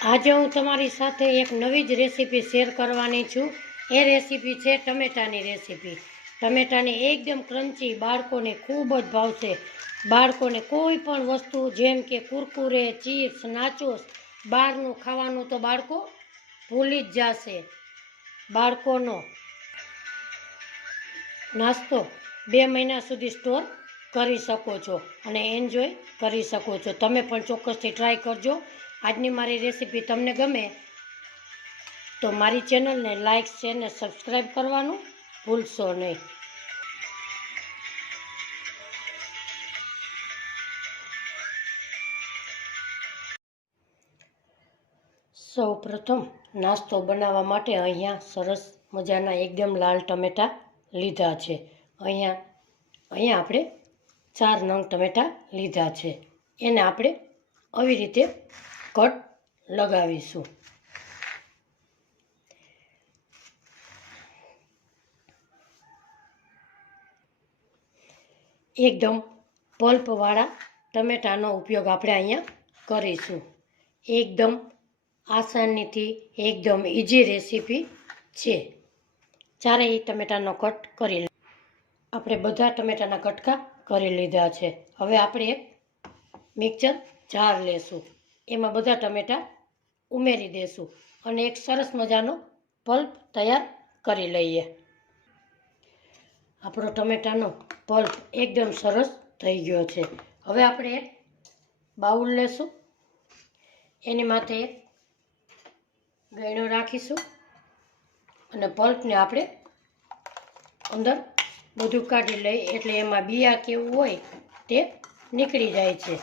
આજે હું તમારી સાથે એક નવી જ રેસીપી શેર કરવાની છું। એ રેસીપી છે ટમેટાની રેસીપી। ટમેટાની એકદમ ક્રન્ચી, બાળકોને ખૂબ જ ભાવશે। બાળકોને કોઈ પણ વસ્તુ જેમ કે કુરકુરે, ચિપ્સ, નાચોસ, બહારનું ખાવાનું તો બાળકો ભૂલી જ જશે। બાળકોનો નાસ્તો 2 મહિના સુધી સ્ટોર કરી શકો છો અને એન્જોય કરી શકો છો। તમે પણ ચોક્કસથી ટ્રાય કરજો। આજની મારી રેસીપી તમને ગમે તો મારી ચેનલને લાઇક, શેર ને સબસ્ક્રાઈબ કરવાનું ભૂલશો નહીં। સૌ પ્રથમ નાસ્તો બનાવવા માટે અહીંયા સરસ મજાના એકદમ લાલ ટમેટાં લીધા છે। અહીંયા આપણે 4 નંગ ટમેટાં લીધા છે। એને આપણે આવી રીતે કટ લગાવીશું। એકદમ પલ્પવાળા ટમેટાનો ઉપયોગ આપણે અહીંયા કરીશું। એકદમ આસાનીથી એકદમ ઇઝી રેસીપી છે। ચારેય ટમેટાનો કટ કરી આપણે બધા ટમેટાના કટકા કરી લીધા છે। હવે આપણે એક મિક્સર જાર લેશું, એમાં બધા ટમેટાં ઉમેરી દેશું અને એક સરસ મજાનો પલ્પ તૈયાર કરી લઈએ। આપણો ટમેટાનો પલ્પ એકદમ સરસ થઈ ગયો છે। હવે આપણે એક બાઉલ લેશું, એની માથે એક ગળણો રાખીશું અને પલ્પને આપણે અંદર બધું કાઢી લઈએ, એટલે એમાં બિયા કેવું હોય તે નીકળી જાય છે।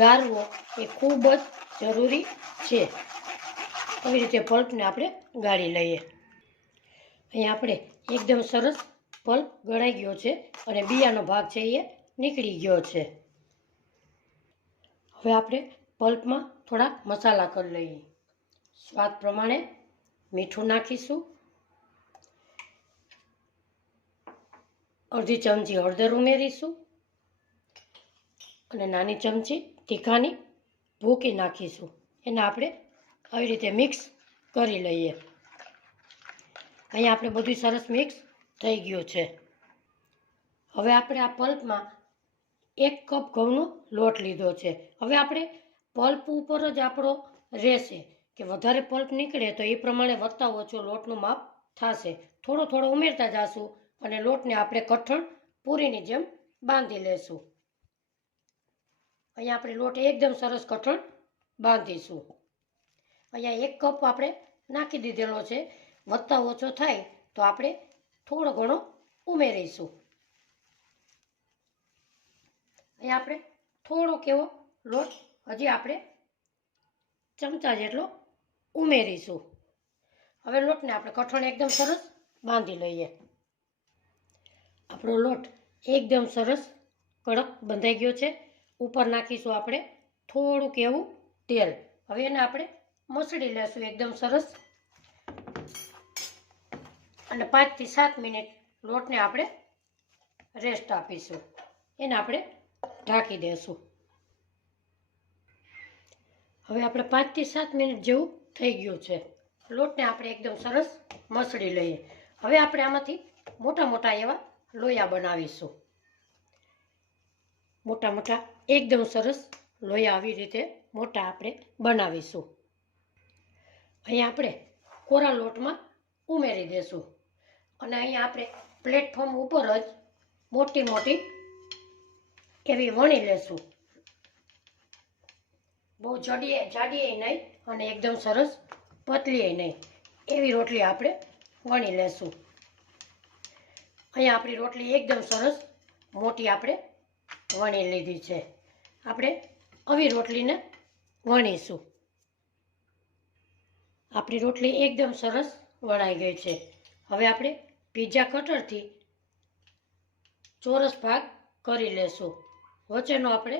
ગાળવો એ ખૂબ જ જરૂરી છે। એવી રીતે પલ્પને આપણે ગાળી લઈએ। અહીંયા આપણે એકદમ સરસ પલ્પ ગળાઈ ગયો છે અને બિયાનો ભાગ છે એ નીકળી ગયો છે। હવે આપણે પલ્પમાં થોડા મસાલા કરી લઈએ। સ્વાદ પ્રમાણે મીઠું નાખીશું, અડધી ચમચી હળદર ઉમેરીશું અને નાની ચમચી તીખાની ભૂકી નાખીશું। એને આપણે આવી રીતે મિક્સ કરી લઈએ। અહીંયા આપણે બધું સરસ મિક્સ થઈ ગયું છે। હવે આપણે આ પલ્પમાં 1 કપ ઘઉંનો લોટ લીધો છે। હવે આપણે પલ્પ ઉપર જ આપણો રહેશે કે વધારે પલ્પ નીકળે તો એ પ્રમાણે વધતા ઓછો લોટનું માપ થશે। થોડો થોડો ઉમેરતા જશું અને લોટને આપણે કઠણ પૂરીની જેમ બાંધી લેશું। અહીંયા આપણે લોટ એકદમ સરસ કઠણ બાંધીશું। અહીંયા 1 કપ આપણે નાખી દીધેલો છે, વધતા ઓછો થાય તો આપણે થોડો ઘણો ઉમેરીશું। અહીંયા આપણે થોડોક એવો લોટ હજી આપણે ચમચા જેટલો ઉમેરીશું। હવે લોટને આપણે કઠણ એકદમ સરસ બાંધી લઈએ। આપણો લોટ એકદમ સરસ કડક બંધાઈ ગયો છે। ઉપર નાખીશું આપણે થોડુંક એવું તેલ। હવે એને આપણે મસળી લેશું એકદમ સરસ અને 5 થી 7 મિનિટ લોટને આપણે રેસ્ટ આપીશું। એને આપણે ઢાંકી દેશું। હવે આપણે 5 થી 7 મિનિટ જેવું થઈ ગયું છે। લોટને આપણે એકદમ સરસ મસળી લઈએ। હવે આપણે આમાંથી મોટા મોટા એવા લોયા બનાવીશું। મોટા મોટા એકદમ સરસ લોયા આવી રીતે મોટા આપણે બનાવીશું। અહીંયા આપણે કોરા લોટમાં ઉમેરી દેશું અને અહીંયા આપણે પ્લેટફોર્મ ઉપર જ મોટી મોટી એવી વણી લેશું। બહુ જાડી નહીં અને એકદમ સરસ પતલી નહીં, એવી રોટલી આપણે વણી લેશું। અહીંયા આપણી રોટલી એકદમ સરસ મોટી આપણે વણી લીધી છે। આપણે આવી રોટલીને વણીશું। આપણી રોટલી એકદમ સરસ વણાઈ ગઈ છે। હવે આપણે પિઝા કટરથી ચોરસ ભાગ કરી લેશું। વચ્ચેનો આપણે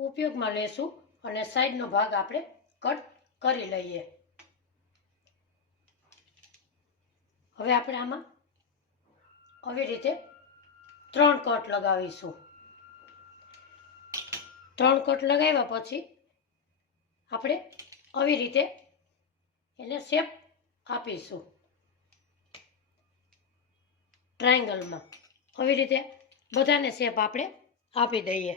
ઉપયોગમાં લેશું અને સાઈડનો ભાગ આપણે કટ કરી લઈએ। હવે આપણે આમાં આવી રીતે 3 કટ લગાવીશું। 3 કટ લગાવ્યા પછી આપણે આવી રીતે એને શેપ આપીશું ટ્રાયંગલમાં. આવી રીતે બધાને શેપ આપણે આપી દઈએ.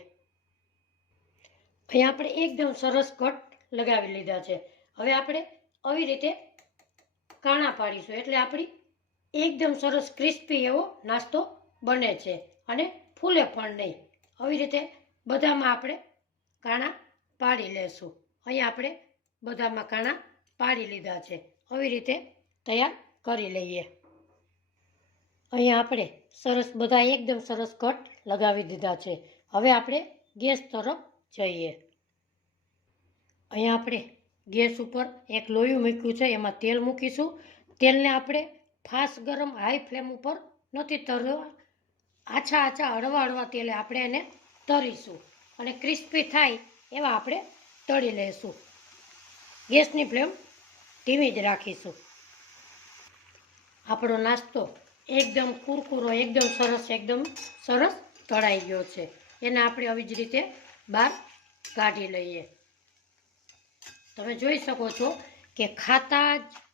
અહીંયા આપણે એકદમ સરસ કટ લગાવી લીધા છે. હવે આપણે આવી રીતે કાણા પાડીશું એટલે આપણી એકદમ સરસ ક્રિસ્પી એવો નાસ્તો બને છે અને ફૂલે પણ નહીં. આવી રીતે બધામાં આપણે કાણા પાડી લેશું. અહીંયા આપણે બધામાં કાણા પાડી લીધા છે. આવી રીતે તૈયાર કરી લઈએ. અહીંયા આપણે સરસ બધા એકદમ સરસ કટ લગાવી દીધા છે. હવે આપણે ગેસ તરફ જઈએ. અહીંયા આપણે ગેસ ઉપર એક લોયું મૂક્યું છે, એમાં તેલ મૂકીશું. તેલને આપણે ફાસ્ટ ગરમ હાઈ ફ્લેમ ઉપર નથી તરવા, આછા હળવા તેલે આપણે એને તરીશું અને ક્રિસ્પી થાય એવા આપણે તળી લઈશું. ગેસની ફ્લેમ ધીમી જ રાખીશું. આપણો નાસ્તો એકદમ કુરકુરો, એકદમ સરસ તળાઈ ગયો છે. એને આપણે આવી જ રીતે બહાર કાઢી લઈએ. તમે જોઈ શકો છો કે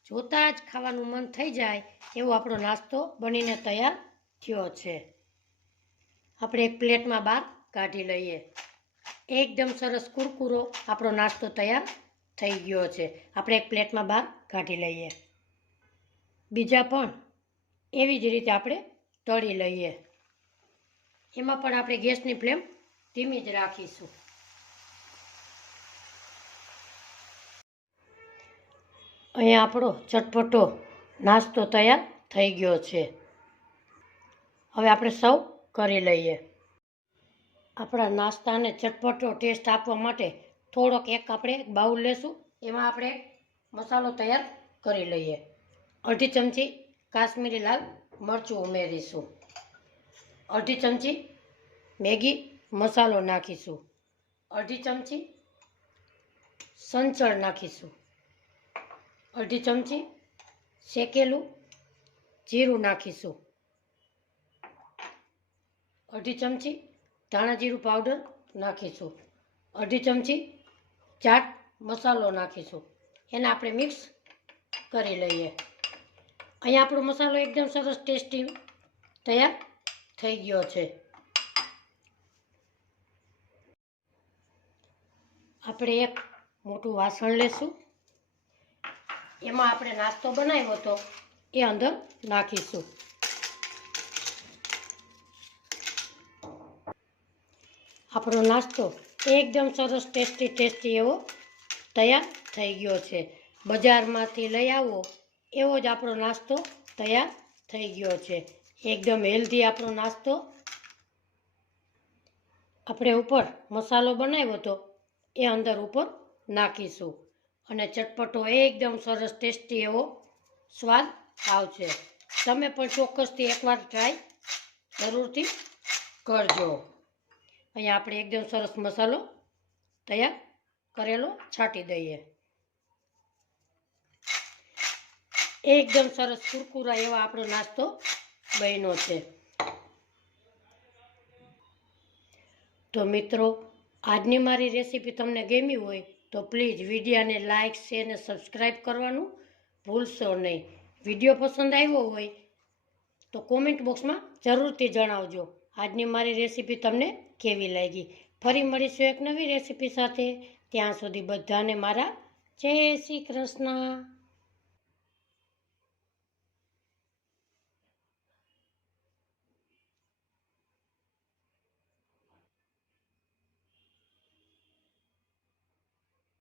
જોતા જ ખાવાનું મન થઈ જાય એવો આપણો નાસ્તો બનીને તૈયાર થયો છે. આપણે એક પ્લેટમાં બહાર કાઢી લઈએ. એકદમ સરસ કુરકુરો આપણો નાસ્તો તૈયાર થઈ ગયો છે. આપણે એક પ્લેટમાં બહાર કાઢી લઈએ. બીજા પણ એવી જ રીતે આપણે તળી લઈએ. એમાં પણ આપણે ગેસની ફ્લેમ ધીમી જ રાખીશું. અહીંયા આપણો ચટપટો નાસ્તો તૈયાર થઈ ગયો છે. હવે આપણે સર્વ કરી લઈએ. આપણા નાસ્તાને ચટપટો ટેસ્ટ આપવા માટે થોડોક આપણે એક બાઉલ લેશું. એમાં આપણે મસાલો તૈયાર કરી લઈએ. અડધી ચમચી કાશ્મીરી લાલ મરચું ઉમેરીશું. અડધી ચમચી મેગી મસાલો નાખીશું. અડધી ચમચી સંચળ નાખીશું. અડધી ચમચી શેકેલું જીરું નાખીશું. અડધી ચમચી ધાણા જીરું પાવડર નાખીશું. અડધી ચમચી ચાટ મસાલો નાખીશું. એને આપણે મિક્સ કરી લઈએ. અહીંયા આપણો મસાલો એકદમ સરસ ટેસ્ટી તૈયાર થઈ ગયો છે. આપણે એક મોટું વાસણ લેશું. એમાં આપણે નાસ્તો બનાવ્યો હતો એ અંદર નાખીશું. આપણો નાસ્તો એકદમ સરસ ટેસ્ટી એવો તૈયાર થઈ ગયો છે. બજારમાંથી લઈ આવો એવો જ આપણો નાસ્તો તૈયાર થઈ ગયો છે. એકદમ હેલ્ધી આપણો નાસ્તો. આપણે ઉપર મસાલો બનાવ્યો હતો એ અંદર ઉપર નાખીશું અને ચટપટો એકદમ સરસ ટેસ્ટી એવો સ્વાદ આવશે. તમે પણ ચોક્કસથી એકવાર ટ્રાય જરૂરથી કરજો. અહીંયા આપણે એકદમ સરસ મસાલો તૈયાર કરેલો છાંટી દઈએ. એકદમ સરસ કુરકુરા એવા આપણો નાસ્તો બન્યો છે. તો મિત્રો, આજની મારી રેસીપી તમને ગમી હોય તો પ્લીઝ વિડીયોને લાઇક, શેર અને સબસ્ક્રાઈબ કરવાનું ભૂલશો નહીં. વિડીયો પસંદ આવ્યો હોય તો કોમેન્ટ બોક્સમાં જરૂરથી જણાવજો આજની મારી રેસીપી તમને કેવી લાગી. ફરી મળીશું એક નવી રેસીપી સાથે. ત્યાં સુધી બધાને મારા જય શ્રી કૃષ્ણ.